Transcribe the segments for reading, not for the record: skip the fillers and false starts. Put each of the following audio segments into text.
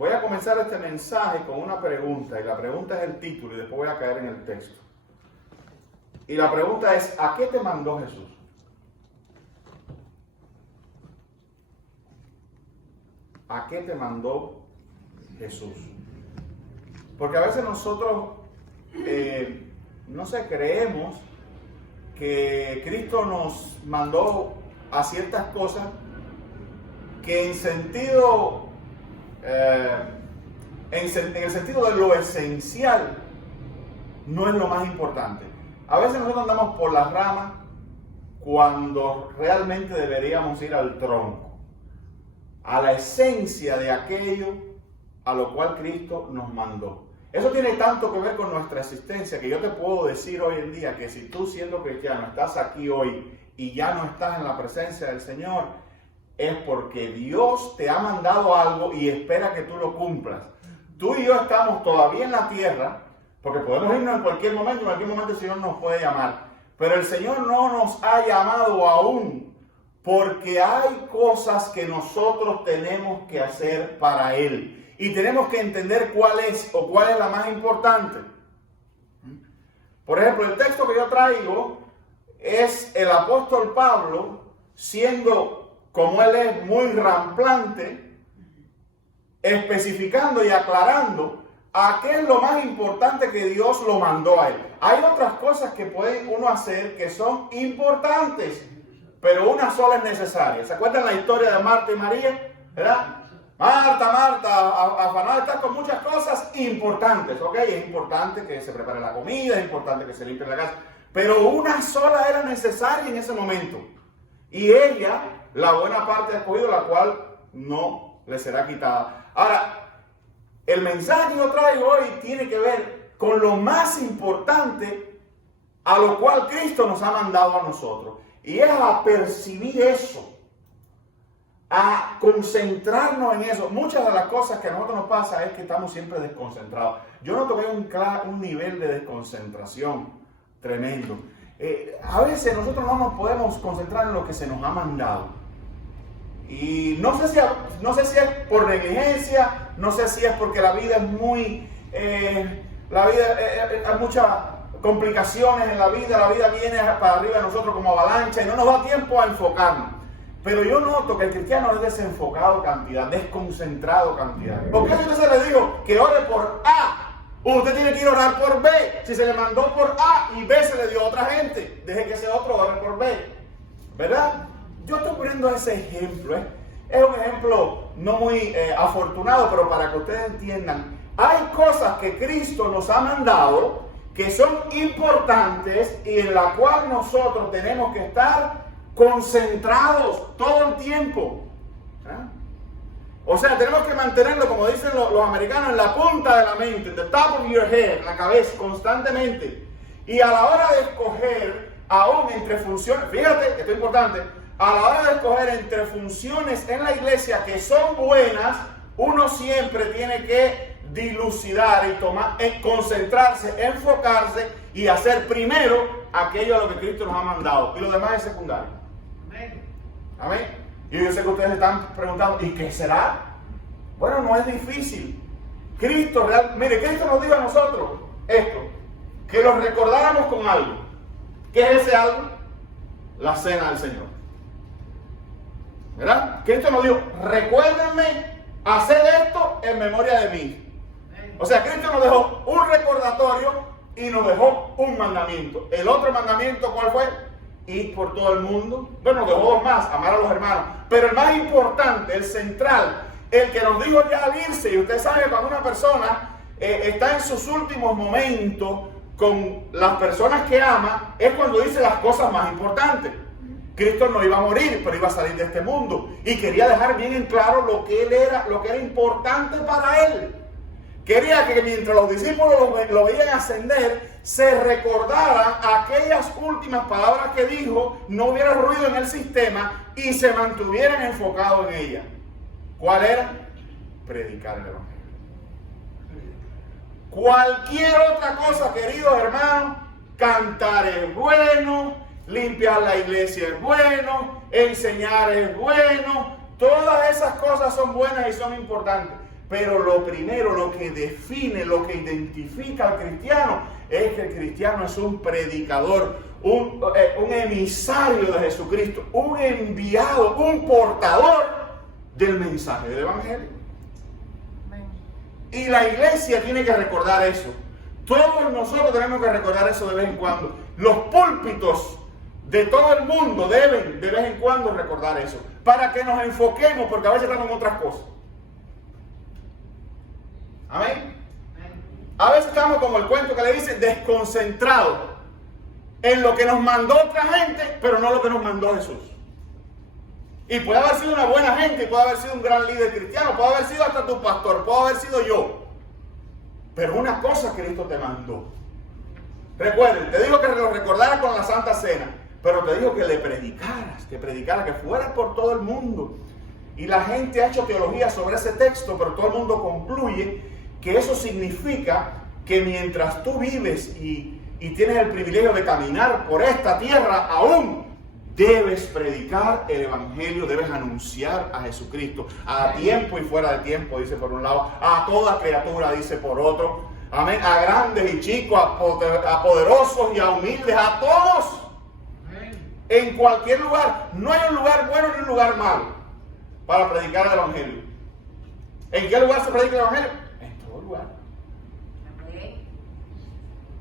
Voy a comenzar este mensaje con una pregunta, y la pregunta es el título, y después voy a caer en el texto. Y la pregunta es, ¿a qué te mandó Jesús? ¿A qué te mandó Jesús? Porque a veces nosotros, creemos que Cristo nos mandó a ciertas cosas que en el sentido de lo esencial no es lo más importante. A veces nosotros andamos por las ramas cuando realmente deberíamos ir al tronco, a la esencia de aquello a lo cual Cristo nos mandó. Eso tiene tanto que ver con nuestra existencia que yo te puedo decir hoy en día que si tú, siendo cristiano, estás aquí hoy y ya no estás en la presencia del Señor, es porque Dios te ha mandado algo y espera que tú lo cumplas. Tú y yo estamos todavía en la tierra, porque podemos irnos en cualquier momento el Señor nos puede llamar, pero el Señor no nos ha llamado aún, porque hay cosas que nosotros tenemos que hacer para Él. Y tenemos que entender cuál es la más importante. Por ejemplo, el texto que yo traigo es el apóstol Pablo, siendo, como él es, muy ramplante, especificando y aclarando a qué es lo más importante que Dios lo mandó a él. Hay otras cosas que puede uno hacer que son importantes, pero una sola es necesaria. ¿Se acuerdan la historia de Marta y María? ¿Verdad? Marta, afanada está con muchas cosas importantes, ¿ok? Es importante que se prepare la comida, es importante que se limpie la casa, pero una sola era necesaria en ese momento. Y ella, la buena parte ha escogido, la cual no le será quitada. Ahora, el mensaje que yo traigo hoy tiene que ver con lo más importante a lo cual Cristo nos ha mandado a nosotros. Y es a percibir eso, a concentrarnos en eso. Muchas de las cosas que a nosotros nos pasa es que estamos siempre desconcentrados. Yo noto que hay un nivel de desconcentración tremendo. A veces nosotros no nos podemos concentrar en lo que se nos ha mandado. Y no sé si es por negligencia, no sé si es porque la vida es muy... hay muchas complicaciones en la vida viene para arriba de nosotros como avalancha y no nos da tiempo a enfocarnos. Pero yo noto que el cristiano es desenfocado cantidad, desconcentrado cantidad. ¿Por qué si usted se le dijo que ore por A? Usted tiene que ir a orar por B. Si se le mandó por A y B se le dio a otra gente, deje que ese otro ore por B. ¿Verdad? Yo estoy poniendo ese ejemplo. Es un ejemplo no muy afortunado, pero para que ustedes entiendan. Hay cosas que Cristo nos ha mandado que son importantes y en la cual nosotros tenemos que estar concentrados todo el tiempo. O sea, tenemos que mantenerlo, como dicen los americanos, en la punta de la mente, the top of your head, en la cabeza, constantemente. Y a la hora de escoger, aún entre funciones, fíjate, esto es importante, a la hora de escoger entre funciones en la iglesia que son buenas, uno siempre tiene que dilucidar y concentrarse, enfocarse y hacer primero aquello a lo que Cristo nos ha mandado. Y lo demás es secundario. Amén. Y yo sé que ustedes están preguntando, ¿y qué será? Bueno, no es difícil. Cristo nos dijo a nosotros esto, que los recordáramos con algo. ¿Qué es ese algo? La cena del Señor. ¿Verdad? Cristo nos dijo, recuérdenme hacer esto en memoria de mí. O sea, Cristo nos dejó un recordatorio y nos dejó un mandamiento. El otro mandamiento, ¿cuál fue? Ir por todo el mundo. Bueno, dejó dos más, amar a los hermanos. Pero el más importante, el central, el que nos dijo ya al irse, y usted sabe cuando una persona está en sus últimos momentos con las personas que ama, es cuando dice las cosas más importantes. Cristo no iba a morir, pero iba a salir de este mundo. Y quería dejar bien en claro lo que era importante para él. Quería que mientras los discípulos lo veían ascender, se recordaran aquellas últimas palabras que dijo, no hubiera ruido en el sistema y se mantuvieran enfocados en ella. ¿Cuál era? Predicar el evangelio. Cualquier otra cosa, queridos hermanos, cantar es bueno, limpiar la iglesia es bueno, enseñar es bueno, todas esas cosas son buenas y son importantes. Pero lo primero, lo que define, lo que identifica al cristiano, es que el cristiano es un predicador, un emisario de Jesucristo, un enviado, un portador del mensaje del Evangelio. Y la iglesia tiene que recordar eso. Todos nosotros tenemos que recordar eso de vez en cuando. Los púlpitos de todo el mundo deben de vez en cuando recordar eso, para que nos enfoquemos, porque a veces estamos en otras cosas. Amén. A veces estamos como el cuento que le dice, desconcentrados en lo que nos mandó otra gente, pero no lo que nos mandó Jesús. Y puede haber sido una buena gente, puede haber sido un gran líder cristiano, puede haber sido hasta tu pastor, puede haber sido yo. Pero una cosa Cristo te mandó. Recuerden, te dijo que lo recordaras con la Santa Cena, pero te dijo que le predicaras, que fueras por todo el mundo. Y la gente ha hecho teología sobre ese texto, pero todo el mundo concluye que eso significa que mientras tú vives y tienes el privilegio de caminar por esta tierra, aún debes predicar el Evangelio, debes anunciar a Jesucristo, a tiempo y fuera de tiempo, dice por un lado, a toda criatura, dice por otro, amén, a grandes y chicos, a poderosos y a humildes, a todos, en cualquier lugar. No hay un lugar bueno ni un lugar malo para predicar el Evangelio. ¿En qué lugar se predica el Evangelio? En todo lugar.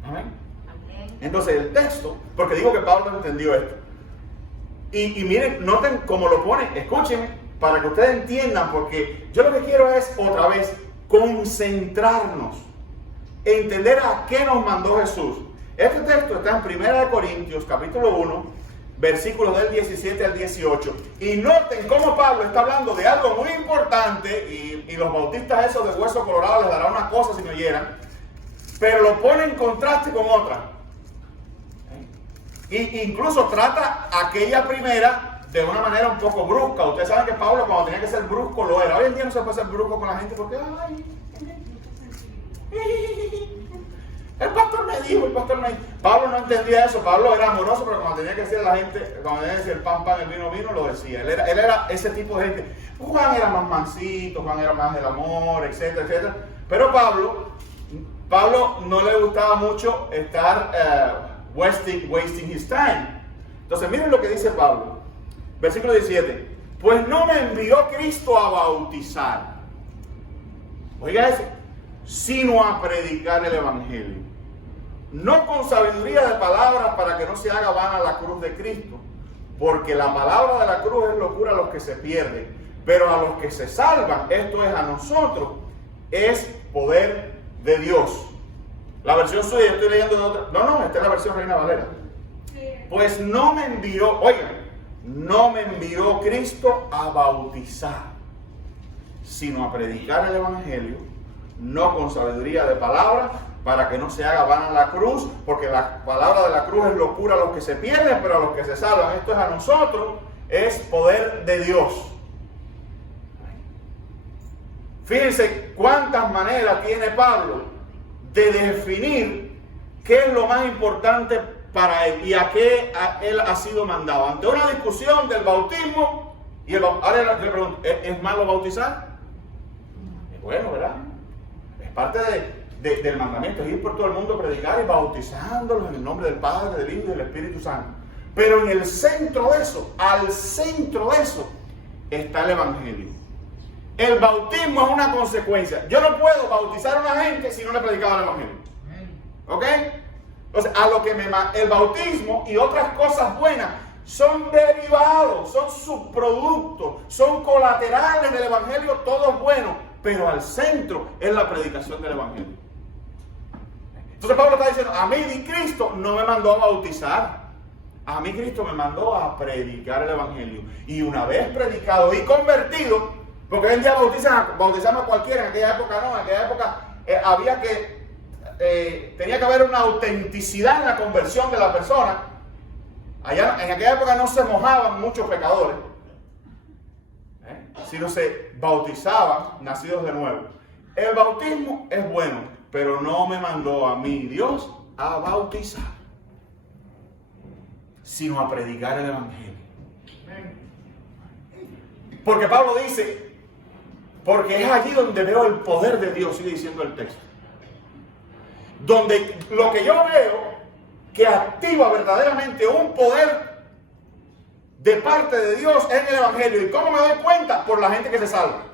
Amén. Entonces el texto, porque digo que Pablo entendió esto. Y miren, noten cómo lo pone, escúchenme, para que ustedes entiendan, porque yo lo que quiero es, otra vez, concentrarnos, entender a qué nos mandó Jesús. Este texto está en 1 Corintios, capítulo 1, versículos del 17 al 18. Y noten cómo Pablo está hablando de algo muy importante, y los bautistas esos de hueso colorado les dará una cosa si no oyeran, pero lo pone en contraste con otra. Y incluso trata aquella primera de una manera un poco brusca. Ustedes saben que Pablo, cuando tenía que ser brusco, lo era. Hoy en día no se puede ser brusco con la gente porque el pastor me dijo. Pablo no entendía eso. Pablo era amoroso, pero cuando tenía que decir a la gente, cuando tenía que decir el pan, el vino, lo decía. Él era ese tipo de gente. Juan era más mansito, Juan era más del amor, etcétera, etcétera. Pero Pablo no le gustaba mucho estar wasting his time. Entonces miren lo que dice Pablo, versículo 17: pues no me envió Cristo a bautizar, oiga eso, sino a predicar el Evangelio, no con sabiduría de palabras, para que no se haga vana la cruz de Cristo, porque la palabra de la cruz es locura a los que se pierden, pero a los que se salvan, esto es a nosotros, es poder de Dios. La versión suya, yo estoy leyendo de otra. No, esta es la versión Reina Valera. Pues no me envió, oigan, no me envió Cristo a bautizar, sino a predicar el Evangelio, no con sabiduría de palabras, para que no se haga vana la cruz, porque la palabra de la cruz es locura a los que se pierden, pero a los que se salvan, esto es a nosotros, es poder de Dios. Fíjense cuántas maneras tiene Pablo de definir qué es lo más importante para él y a qué él ha sido mandado. Ante una discusión del bautismo, ahora le pregunto, ¿es malo bautizar? Es bueno, ¿verdad? Es parte del mandamiento, es ir por todo el mundo a predicar y bautizándolos en el nombre del Padre, del Hijo y del Espíritu Santo. Pero en el centro de eso, al centro de eso, está el Evangelio. El bautismo es una consecuencia. Yo no puedo bautizar a una gente si no le predicaba el Evangelio. ¿Ok? Entonces, el bautismo y otras cosas buenas son derivados, son subproductos, son colaterales del Evangelio, todos buenos, pero al centro es la predicación del Evangelio. Entonces Pablo está diciendo, a mí Cristo no me mandó a bautizar, a mí Cristo me mandó a predicar el Evangelio. Y una vez predicado y convertido, porque hoy en día bautizamos a cualquiera, en aquella época no, en aquella época tenía que haber una autenticidad en la conversión de la persona. En aquella época no se mojaban muchos pecadores, sino se bautizaban nacidos de nuevo. El bautismo es bueno, pero no me mandó a mí Dios a bautizar, sino a predicar el Evangelio. Porque Pablo dice, Porque es allí donde veo el poder de Dios, sigue diciendo el texto. Donde lo que yo veo que activa verdaderamente un poder de parte de Dios en el Evangelio. ¿Y cómo me doy cuenta? Por la gente que se salva.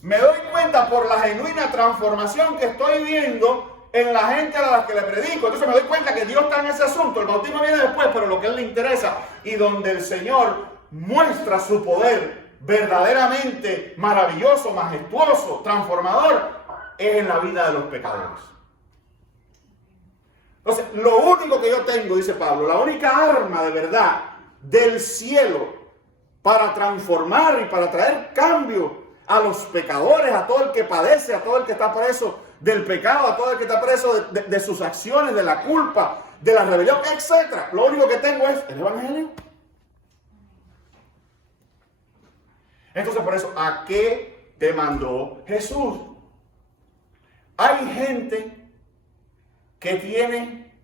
Me doy cuenta por la genuina transformación que estoy viendo en la gente a la que le predico. Entonces me doy cuenta que Dios está en ese asunto. El bautismo viene después, pero lo que a Él le interesa y donde el Señor muestra su poder verdaderamente maravilloso, majestuoso, transformador, es en la vida de los pecadores. Entonces, lo único que yo tengo, dice Pablo, la única arma de verdad del cielo para transformar y para traer cambio a los pecadores, a todo el que padece, a todo el que está preso del pecado, a todo el que está preso de sus acciones, de la culpa, de la rebelión, etc. Lo único que tengo es el Evangelio. Entonces, por eso, ¿a qué te mandó Jesús? Hay gente que tiene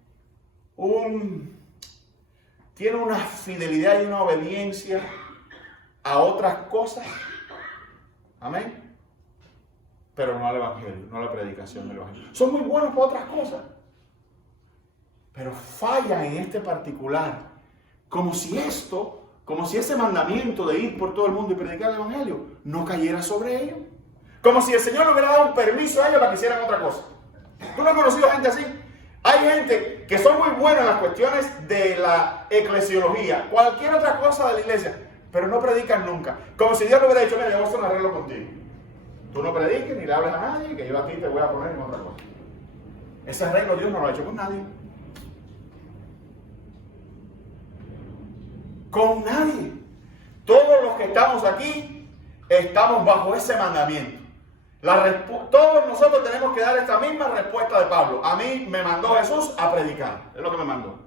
una fidelidad y una obediencia a otras cosas. Amén. Pero no al Evangelio, no a la predicación del Evangelio. Son muy buenos para otras cosas, pero fallan en este particular. Como si ese mandamiento de ir por todo el mundo y predicar el Evangelio no cayera sobre ellos. Como si el Señor le hubiera dado un permiso a ellos para que hicieran otra cosa. ¿Tú no has conocido gente así? Hay gente que son muy buenas en las cuestiones de la eclesiología, cualquier otra cosa de la iglesia, pero no predican nunca. Como si Dios le hubiera dicho, mira, yo voy a hacer un arreglo contigo. Tú no prediques ni le hables a nadie, que yo a ti te voy a poner en otra cosa. Ese arreglo Dios no lo ha hecho con nadie. Con nadie. Todos los que estamos aquí estamos bajo ese mandamiento. Todos nosotros tenemos que dar esta misma respuesta de Pablo. A mí me mandó Jesús a predicar. Es lo que me mandó.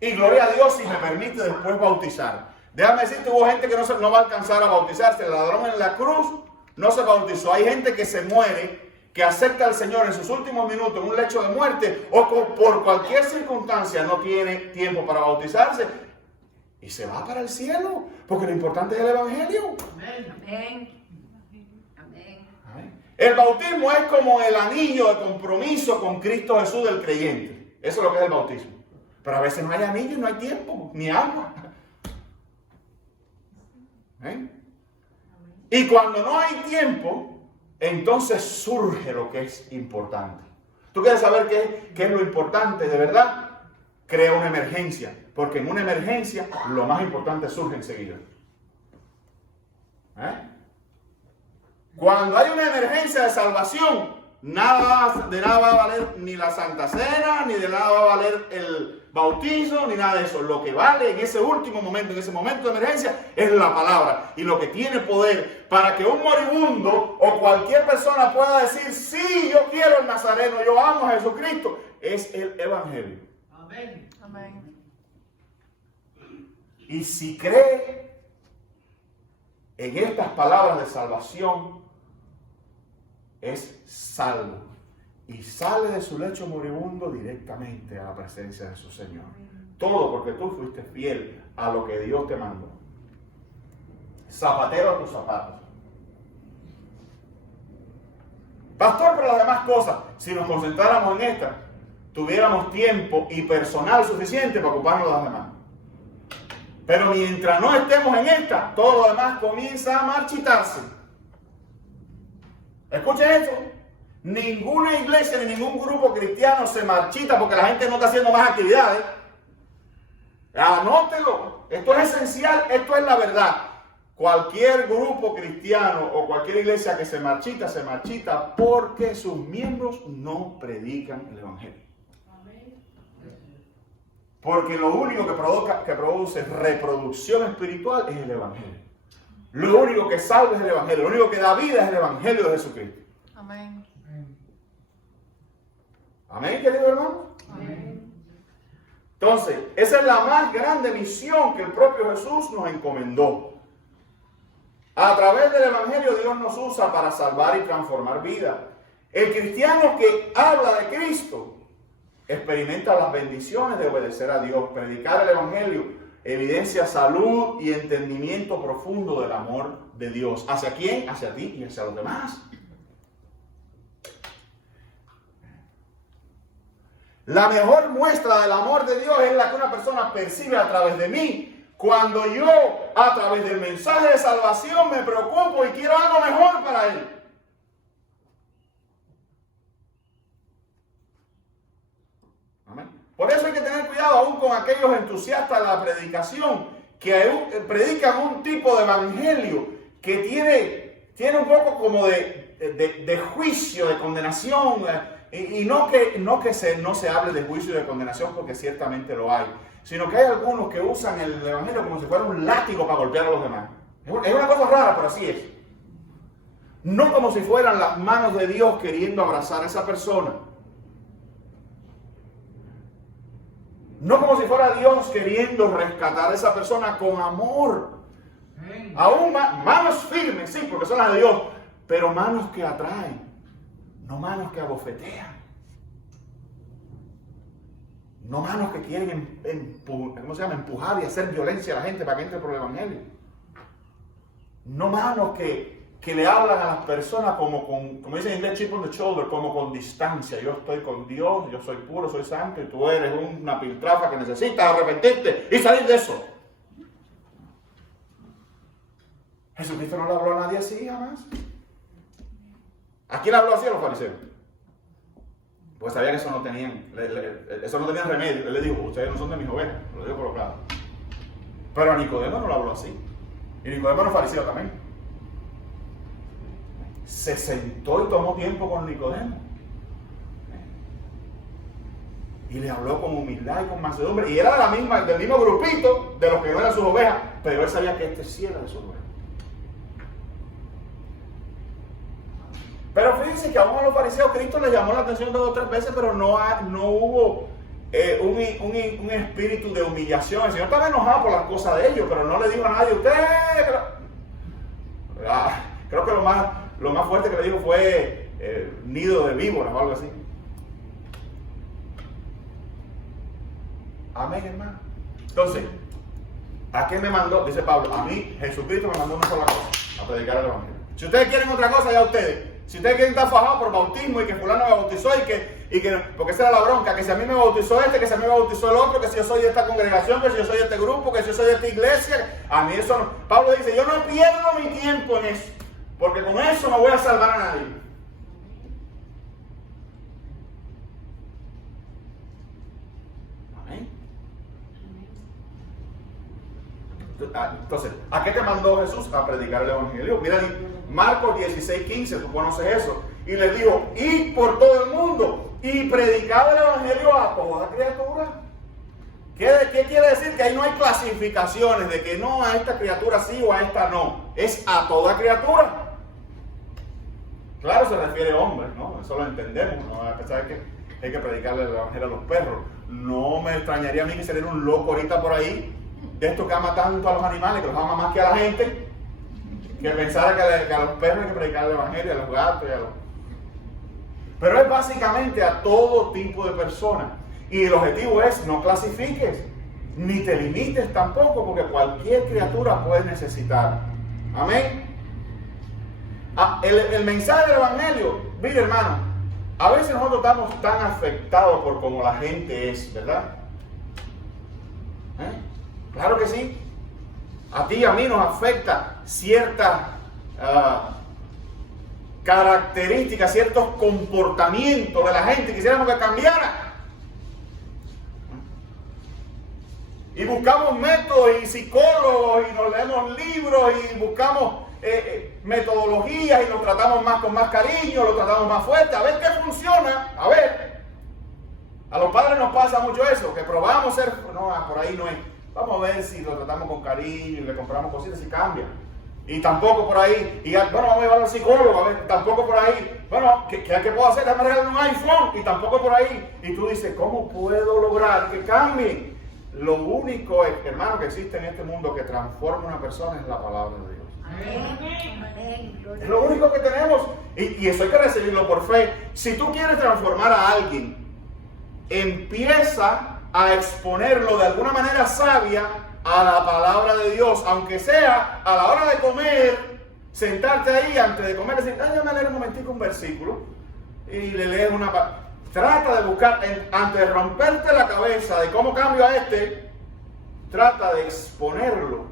Y gloria a Dios si me permite después bautizar. Déjame decirte, hubo gente que no va a alcanzar a bautizarse. El ladrón en la cruz no se bautizó. Hay gente que se muere, que acepta al Señor en sus últimos minutos en un lecho de muerte o por cualquier circunstancia no tiene tiempo para bautizarse y se va para el cielo. Porque lo importante es el Evangelio. Amén. Amén. El bautismo es como el anillo de compromiso con Cristo Jesús del creyente. Eso es lo que es el bautismo. Pero a veces no hay anillo y no hay tiempo, ni agua. ¿Eh? Y cuando no hay tiempo, entonces surge lo que es importante. ¿Tú quieres saber qué es lo importante de verdad? Crea una emergencia. Porque en una emergencia lo más importante surge enseguida. Cuando hay una emergencia de salvación, de nada va a valer ni la Santa Cena, ni de nada va a valer el bautizo, ni nada de eso. Lo que vale en ese último momento, en ese momento de emergencia, es la palabra. Y lo que tiene poder para que un moribundo o cualquier persona pueda decir, sí, yo quiero el Nazareno, yo amo a Jesucristo, es el Evangelio. Amén. Amén. Y si cree en estas palabras de salvación, es salvo y sale de su lecho moribundo directamente a la presencia de su Señor. Todo porque tú fuiste fiel a lo que Dios te mandó. Zapatero a tus zapatos. Pastor, pero las demás cosas, si nos concentráramos en esta, tuviéramos tiempo y personal suficiente para ocuparnos de las demás. Pero mientras no estemos en esta, todo lo demás comienza a marchitarse. Escuchen esto. Ninguna iglesia ni ningún grupo cristiano se marchita porque la gente no está haciendo más actividades. Anótelo. Esto es esencial, esto es la verdad. Cualquier grupo cristiano o cualquier iglesia que se marchita porque sus miembros no predican el Evangelio. Porque lo único que produce reproducción espiritual es el Evangelio. Lo único que salva es el Evangelio. Lo único que da vida es el Evangelio de Jesucristo. Amén. Amén, querido hermano. Amén. Entonces, esa es la más grande misión que el propio Jesús nos encomendó. A través del Evangelio Dios nos usa para salvar y transformar vidas. El cristiano que habla de Cristo experimenta las bendiciones de obedecer a Dios. Predicar el Evangelio evidencia salud y entendimiento profundo del amor de Dios. ¿Hacia quién? Hacia ti y hacia los demás. La mejor muestra del amor de Dios es la que una persona percibe a través de mí. Cuando yo, a través del mensaje de salvación, me preocupo y quiero algo mejor para él. Amén. Por eso hay que tener cuidado aún con aquellos entusiastas de la predicación que predican un tipo de evangelio que tiene un poco como de juicio, de condenación. Y no se hable de juicio y de condenación, porque ciertamente lo hay, sino que hay algunos que usan el evangelio como si fuera un látigo para golpear a los demás. Es una cosa rara, pero así es. No como si fueran las manos de Dios queriendo abrazar a esa persona. No como si fuera Dios queriendo rescatar a esa persona con amor. Aún manos firmes, sí, porque son las de Dios, pero manos que atraen. No manos que abofetean. No manos que quieren empujar y hacer violencia a la gente para que entre por el evangelio. No manos que le hablan a las personas como dicen en inglés, chip on the shoulder, como con distancia. Yo estoy con Dios, yo soy puro, soy santo, y tú eres una piltrafa que necesitas arrepentirte y salir de eso. Jesucristo no le habló a nadie así jamás. ¿A quién habló así? A los fariseos. Pues sabía que eso no tenían remedio. Él le dijo, ustedes no son de mis ovejas. Lo digo por lo claro. Pero a Nicodemo no lo habló así. Y Nicodemo era fariseo también. Se sentó y tomó tiempo con Nicodemo. Y le habló con humildad y con mansedumbre. Y era del mismo grupito de los que no eran sus ovejas. Pero él sabía que este sí era de sus ovejas. Pero fíjense que aún a los fariseos Cristo les llamó la atención 2 o 3 veces, pero no hubo un espíritu de humillación. El Señor estaba enojado por las cosas de ellos, pero no le dijo a nadie, creo que lo más fuerte que le dijo fue nido de víboras o algo así. Amén, hermano. Entonces, ¿a qué me mandó? Dice Pablo, a mí Jesucristo me mandó una sola cosa, a predicar el evangelio. Si ustedes quieren otra cosa, ya ustedes. Si ustedes quieren estar fajados por bautismo y que fulano me bautizó porque esa era la bronca, que si a mí me bautizó que si a mí me bautizó el otro, que si yo soy de esta congregación, que si yo soy de este grupo, que si yo soy de esta iglesia, a mí eso no. Pablo dice, yo no pierdo mi tiempo en eso, porque con eso no voy a salvar a nadie. Amén. Entonces, ¿a qué te mandó Jesús? A predicar el evangelio. Mira, Marcos 16:15, tú conoces eso. Y les dijo, id por todo el mundo y predicad el evangelio a toda criatura. ¿Qué quiere decir? Que ahí no hay clasificaciones de que no, a esta criatura sí o a esta no. Es a toda criatura. Claro, se refiere a hombres, ¿no? Eso lo entendemos, ¿no? A pesar de que hay que predicarle el evangelio a los perros. No me extrañaría a mí que se diera un loco ahorita por ahí, de estos que ama tanto a los animales, que los ama más que a la gente, que pensara que a los perros hay que predicar el evangelio, a los gatos y a los... Pero es básicamente a todo tipo de personas. Y el objetivo es no clasifiques, ni te limites tampoco, porque cualquier criatura puede necesitar. Amén. El mensaje del evangelio, mire hermano, a veces nosotros estamos tan afectados por cómo la gente es, ¿verdad? Claro que sí. A ti y a mí nos afecta ciertas características, ciertos comportamientos de la gente. Quisiéramos que cambiara. Y buscamos métodos y psicólogos y nos leemos libros y buscamos metodologías y los tratamos más con más cariño, los tratamos más fuerte, a ver qué funciona, a ver. A los padres nos pasa mucho eso, que probamos ser, no, por ahí no es. Vamos a ver si lo tratamos con cariño y le compramos cositas y cambia. Y tampoco por ahí, bueno, vamos a llevarlo al psicólogo, a ver, tampoco por ahí. Bueno, ¿qué puedo hacer? Déjame regalarle un iPhone y tampoco por ahí. Y tú dices, ¿cómo puedo lograr que cambie? Lo único, hermano, que existe en este mundo que transforma a una persona es la palabra de Dios. Amén. Es lo único que tenemos. Y eso hay que recibirlo por fe. Si tú quieres transformar a alguien, empieza a exponerlo de alguna manera sabia a la palabra de Dios, aunque sea a la hora de comer, Sentarte ahí antes de comer y decir, ay, déjame leer un momentico un versículo. Y le lees una parte. Trata de buscar, antes de romperte la cabeza de cómo cambio a trata de exponerlo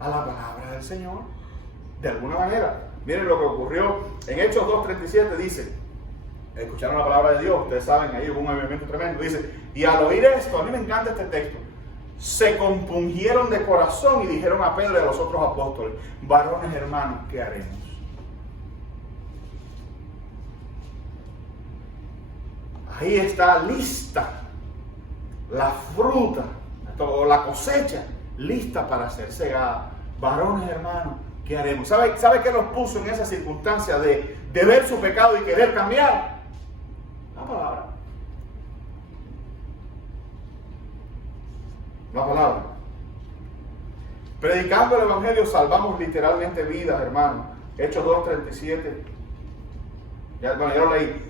a la palabra del Señor. De alguna manera. Miren lo que ocurrió en Hechos 2:37, dice, escucharon la palabra de Dios, ustedes saben, ahí hubo un movimiento tremendo, dice, y al oír esto, a mí me encanta este texto, se compungieron de corazón y dijeron a Pedro y a los otros apóstoles, varones hermanos, ¿qué haremos? Ahí está lista la fruta o la cosecha, lista para ser segada. Varones hermanos, ¿qué haremos? ¿Sabe qué los puso en esa circunstancia de ver su pecado y querer cambiar? La palabra. La palabra. Predicando el Evangelio salvamos literalmente vidas, hermanos. Hechos 2:37. Ya lo leí.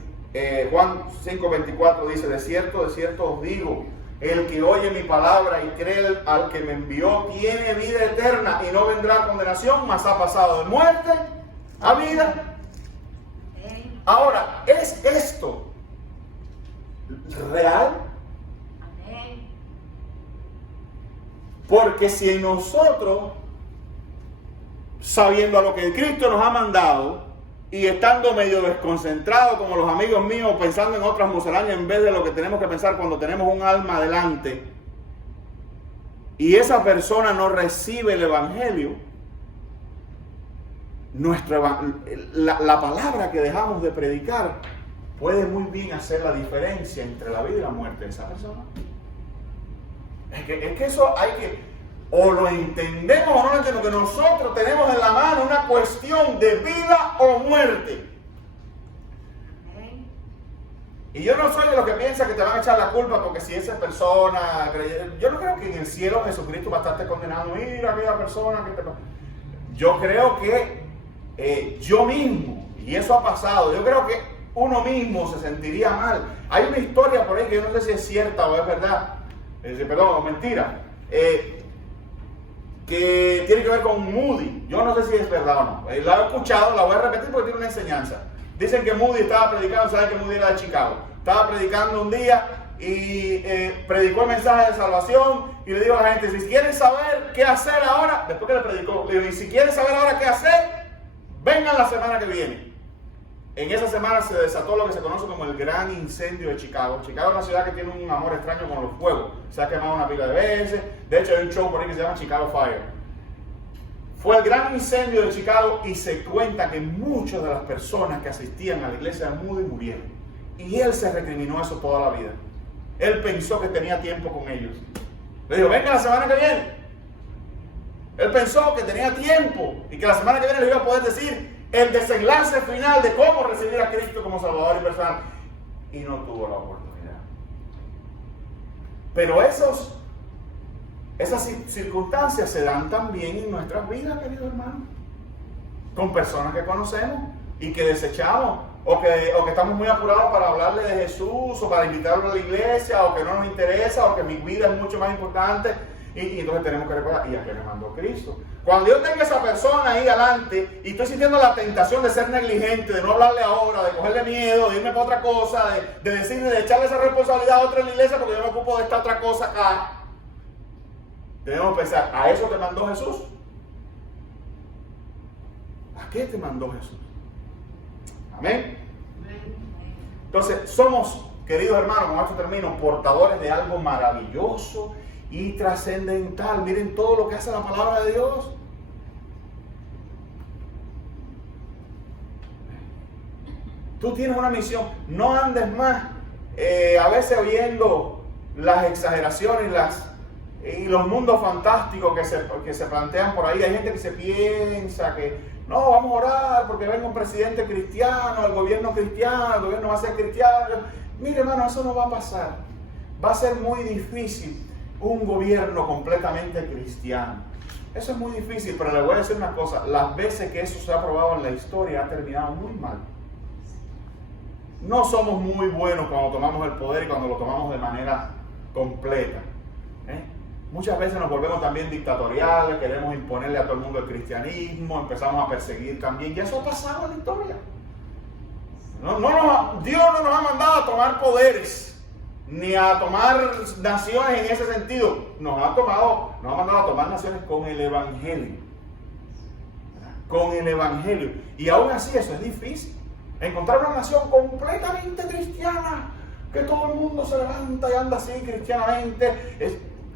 Juan 5:24 dice, de cierto os digo, el que oye mi palabra y cree al que me envió tiene vida eterna y no vendrá a condenación, mas ha pasado de muerte a vida. Ahora, ¿es esto real? Porque si en nosotros, sabiendo a lo que Cristo nos ha mandado, y estando medio desconcentrados como los amigos míos, pensando en otras musarañas en vez de lo que tenemos que pensar cuando tenemos un alma delante, y esa persona no recibe el Evangelio, la palabra que dejamos de predicar puede muy bien hacer la diferencia entre la vida y la muerte de esa persona. Es que eso hay que, o lo entendemos o no lo entendemos, que nosotros tenemos en la mano una cuestión de vida o muerte. Y yo no soy de los que piensa que te van a echar la culpa porque si esa persona, yo no creo que en el cielo Jesucristo va a estarte condenando, mira aquella persona que te... Yo creo que yo mismo, y eso ha pasado, yo creo que uno mismo se sentiría mal. Hay una historia por ahí que yo no sé si es cierta o es verdad, perdón, mentira, que tiene que ver con Moody. Yo no sé si es verdad o no. La he escuchado, la voy a repetir porque tiene una enseñanza. Dicen que Moody estaba predicando, saben que Moody era de Chicago. Estaba predicando un día y predicó el mensaje de salvación y le dijo a la gente, si quieren saber qué hacer ahora, después que le predicó, le dijo, y si quieren saber ahora qué hacer, vengan la semana que viene. En esa semana se desató lo que se conoce como el gran incendio de Chicago. Chicago es una ciudad que tiene un amor extraño con los fuegos. Se ha quemado una pila de veces. De hecho, hay un show por ahí que se llama Chicago Fire. Fue el gran incendio de Chicago y se cuenta que muchas de las personas que asistían a la iglesia de Moody murieron. Y él se recriminó eso toda la vida. Él pensó que tenía tiempo con ellos. Le dijo, venga la semana que viene. Él pensó que tenía tiempo y que la semana que viene le iba a poder decir el desenlace final de cómo recibir a Cristo como Salvador y personal. Y no tuvo la oportunidad. Pero esas circunstancias se dan también en nuestras vidas, queridos hermanos. Con personas que conocemos y que desechamos. O que estamos muy apurados para hablarle de Jesús, o para invitarlo a la iglesia, o que no nos interesa, o que mi vida es mucho más importante. Y entonces tenemos que recordar, ¿y a qué me mandó Cristo? Cuando yo tenga esa persona ahí adelante y estoy sintiendo la tentación de ser negligente, de no hablarle ahora, de cogerle miedo, de irme para otra cosa, de decirle, de echarle esa responsabilidad a otro en la iglesia porque yo me ocupo de esta otra cosa acá, debemos pensar, ¿a eso te mandó Jesús? ¿A qué te mandó Jesús? Amén. Entonces, somos, queridos hermanos, con esto termino, portadores de algo maravilloso y trascendental. Miren todo lo que hace la palabra de Dios. Tú tienes una misión. No andes más a veces oyendo las exageraciones y los mundos fantásticos que se plantean por ahí. Hay gente que se piensa que no, vamos a orar porque venga un presidente cristiano, el gobierno va a ser cristiano. Mire, hermano, eso no va a pasar. Va a ser muy difícil un gobierno completamente cristiano. Eso es muy difícil, pero le voy a decir una cosa, las veces que eso se ha probado en la historia ha terminado muy mal. No somos muy buenos cuando tomamos el poder y cuando lo tomamos de manera completa. Muchas veces nos volvemos también dictatoriales, queremos imponerle a todo el mundo el cristianismo, empezamos a perseguir también, y eso ha pasado en la historia. Dios no nos ha mandado a tomar poderes, ni a tomar naciones en ese sentido. Nos ha mandado a tomar naciones con el Evangelio. Con el Evangelio. Y aún así eso es difícil. Encontrar una nación completamente cristiana, que todo el mundo se levanta y anda así cristianamente,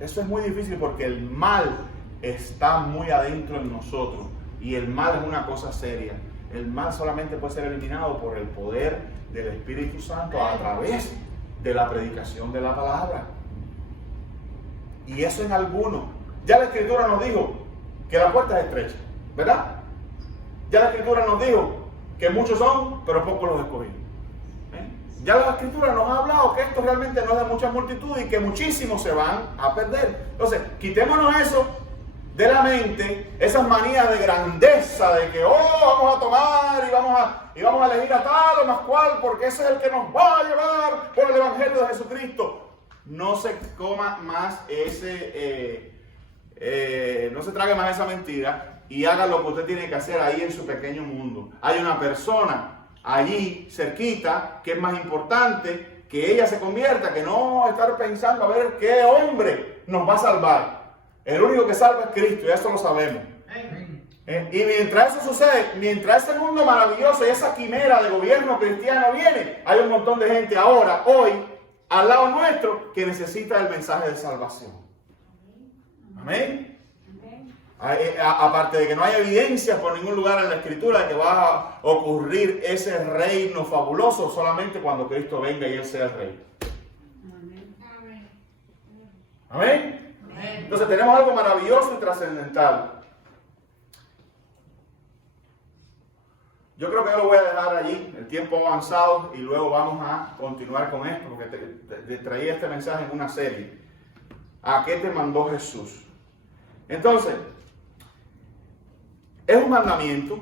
eso es muy difícil porque el mal está muy adentro en nosotros. Y el mal es una cosa seria. El mal solamente puede ser eliminado por el poder del Espíritu Santo a través de la predicación de la palabra. Y eso en algunos. Ya la Escritura nos dijo que la puerta es estrecha, ¿verdad? Ya la Escritura nos dijo que muchos son, pero pocos los escogidos. Ya la Escritura nos ha hablado que esto realmente no es de mucha multitud y que muchísimos se van a perder. Entonces, quitémonos eso de la mente, esas manías de grandeza, de que vamos a tomar y vamos a elegir a tal o más cual, porque ese es el que nos va a llevar por el Evangelio de Jesucristo. No se coma más no se trague más esa mentira y haga lo que usted tiene que hacer ahí en su pequeño mundo. Hay una persona allí cerquita que es más importante que ella se convierta, que no estar pensando a ver qué hombre nos va a salvar. El único que salva es Cristo, y eso lo sabemos. Y mientras eso sucede, mientras ese mundo maravilloso y esa quimera de gobierno cristiano viene, hay un montón de gente ahora, hoy, al lado nuestro, que necesita el mensaje de salvación. Amén. Aparte de que no hay evidencias por ningún lugar en la Escritura de que va a ocurrir ese reino fabuloso, solamente cuando Cristo venga y Él sea el Rey. Amén. Entonces tenemos algo maravilloso y trascendental. Yo creo que yo lo voy a dejar allí, el tiempo avanzado, y luego vamos a continuar con esto, porque te traía este mensaje en una serie. ¿A qué te mandó Jesús? Entonces, es un mandamiento,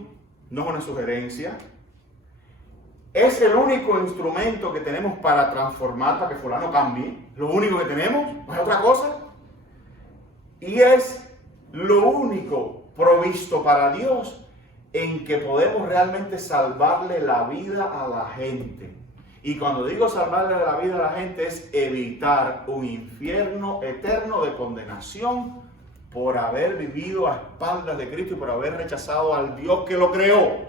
no es una sugerencia. Es el único instrumento que tenemos para transformar, para que fulano cambie. Lo único que tenemos, no es otra cosa. Y es lo único provisto para Dios en que podemos realmente salvarle la vida a la gente. Y cuando digo salvarle la vida a la gente es evitar un infierno eterno de condenación por haber vivido a espaldas de Cristo y por haber rechazado al Dios que lo creó.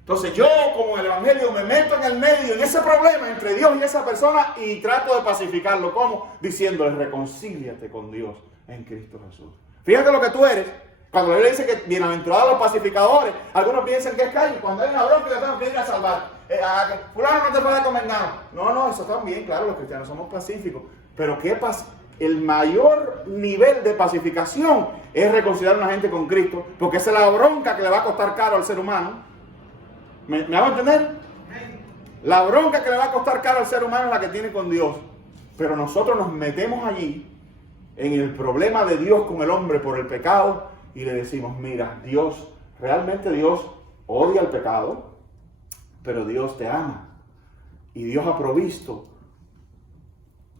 Entonces yo, como el Evangelio, me meto en el medio, en ese problema entre Dios y esa persona, y trato de pacificarlo. ¿Cómo? Diciéndole, reconcíliate con Dios en Cristo Jesús. Fíjate lo que tú eres. Cuando la Biblia dice que bienaventurados los pacificadores, algunos piensan que es calle. Cuando hay una bronca, yo tengo que ir a salvar. Fulano no te puede comer nada. No, eso también, claro, los cristianos somos pacíficos. Pero ¿qué pasa? El mayor nivel de pacificación es reconciliar a una gente con Cristo, porque esa es la bronca que le va a costar caro al ser humano. ¿Me hago entender? La bronca que le va a costar caro al ser humano es la que tiene con Dios. Pero nosotros nos metemos allí en el problema de Dios con el hombre por el pecado y le decimos, mira, realmente Dios odia el pecado, pero Dios te ama. Y Dios ha provisto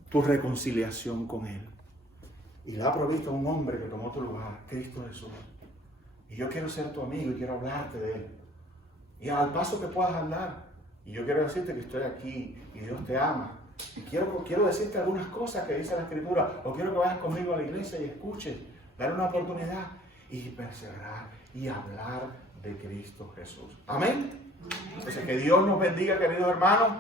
tu reconciliación con Él. Y le ha provisto a un hombre que tomó tu lugar, Cristo Jesús. Y yo quiero ser tu amigo y quiero hablarte de Él. Y al paso que puedas andar. Y yo quiero decirte que estoy aquí y Dios te ama. Y quiero decirte algunas cosas que dice la Escritura. O quiero que vayas conmigo a la iglesia y escuches. Dar una oportunidad y perseverar y hablar de Cristo Jesús. Amén. Entonces que Dios nos bendiga, queridos hermanos.